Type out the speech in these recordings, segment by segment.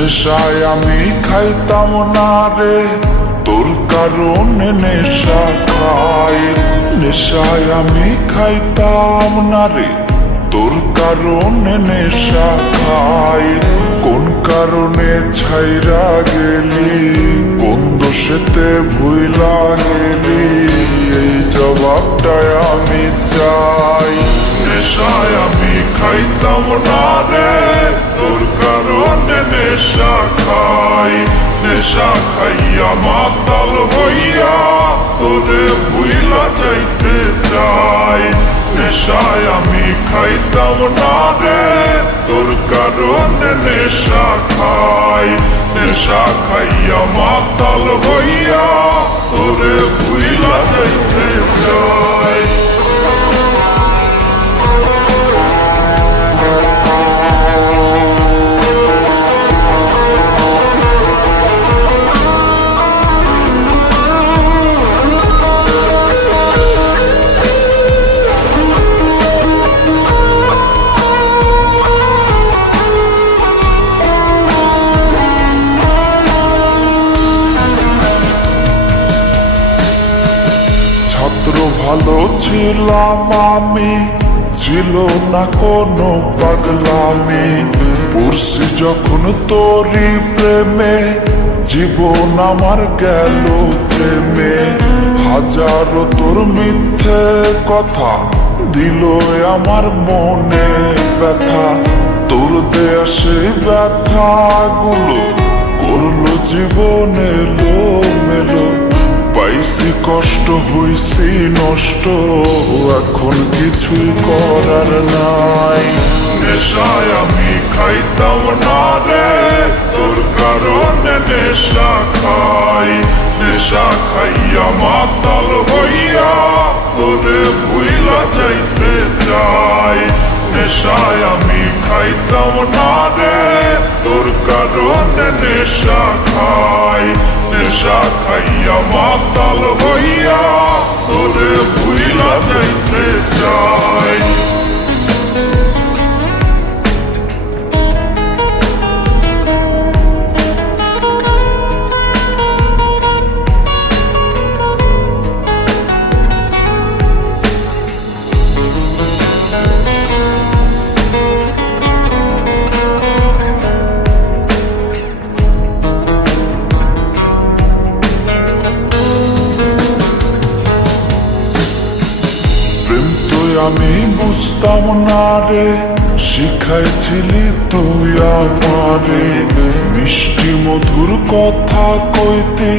নেশায় আমি খাইতাম না রে, তোর কারণে নেশা খাই। নেশায় আমি খাইতাম না রে, তোর কারণে নেশা খাই। কোন কারণে ছাইরা গেলি, কোন দোষেতে ভুইলা গেলি, এই জবাবটাই আমি চাই। নেশায় আমি খাইতাম না রে, তোর কারণে নেশা খাই। নেশা খাইয়া মাতাল হইয়া তোরে ভুইলা যাইতে চাই। নেশায় আমি খাইতাম না রে, তোর কারণে নেশা খাই। নেশা খাইয়া মাতাল হইয়া তোরে ভুইলা যাইতে চাই। ছাত্র ভালো ছিলাম আমি, ছিল না কোনো পাগলামি। পড়ছি যখন তোরই প্রেমে, জীবন আমার গেল থেমে। হাজারো তোর মিথ্যে কথা দিল আমার মনে ব্যথা। তোর দেয়া সেই ব্যথাগুলো করলো জীবনে এলোমেলো। পাইছি কষ্ট, হইছি নষ্ট, এখন কিছুই করার নাই। নেশায় আমি খাইতাম না রে, তোর কারণে নেশা খাই। নেশা খাইয়া মাতাল হইয়া তোরে ভুইলা যাইতে চাই। নেশায় আমি খাইতাম না রে, তোর কারণে নেশা খাই। নেশা খাইয়া মাতাল হইয়া তোরে ভুইলা যাইতে চাই। আমি বুঝতাম না রে, শিখাইছিলি তুই আমারে। মিষ্টি মধুর কথা কইতে,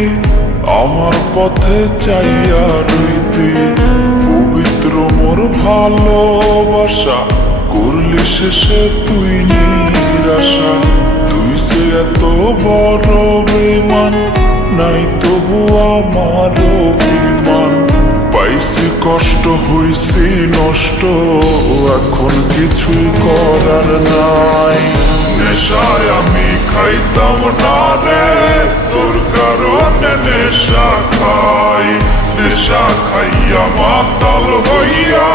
আমার পথে চাইয়া রইতে। পবিত্র মোর ভালোবাসা করলি শেষে তুই নিরাশা। তুই যে এত বড় বেমান, নাই তবু আমার অভিমান। পাইছি কষ্ট, হইছি নষ্ট, এখন কিছুই করার নাই। নেশায় আমি খাইতাম না রে, তোর কারণে নেশা খাই। নেশা খাইয়া মাতাল হইয়া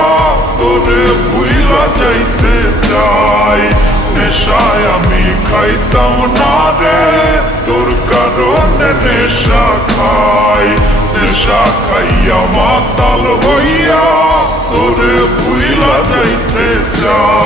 তোরে ভুইলা যাইতে চাই। নেশায় আমি খাইতাম না রে, তোর কারণে নেশা খাই। নেশা খাইয়া মাতাল হইয়া তোরে ভুইলা যাইতে চাই।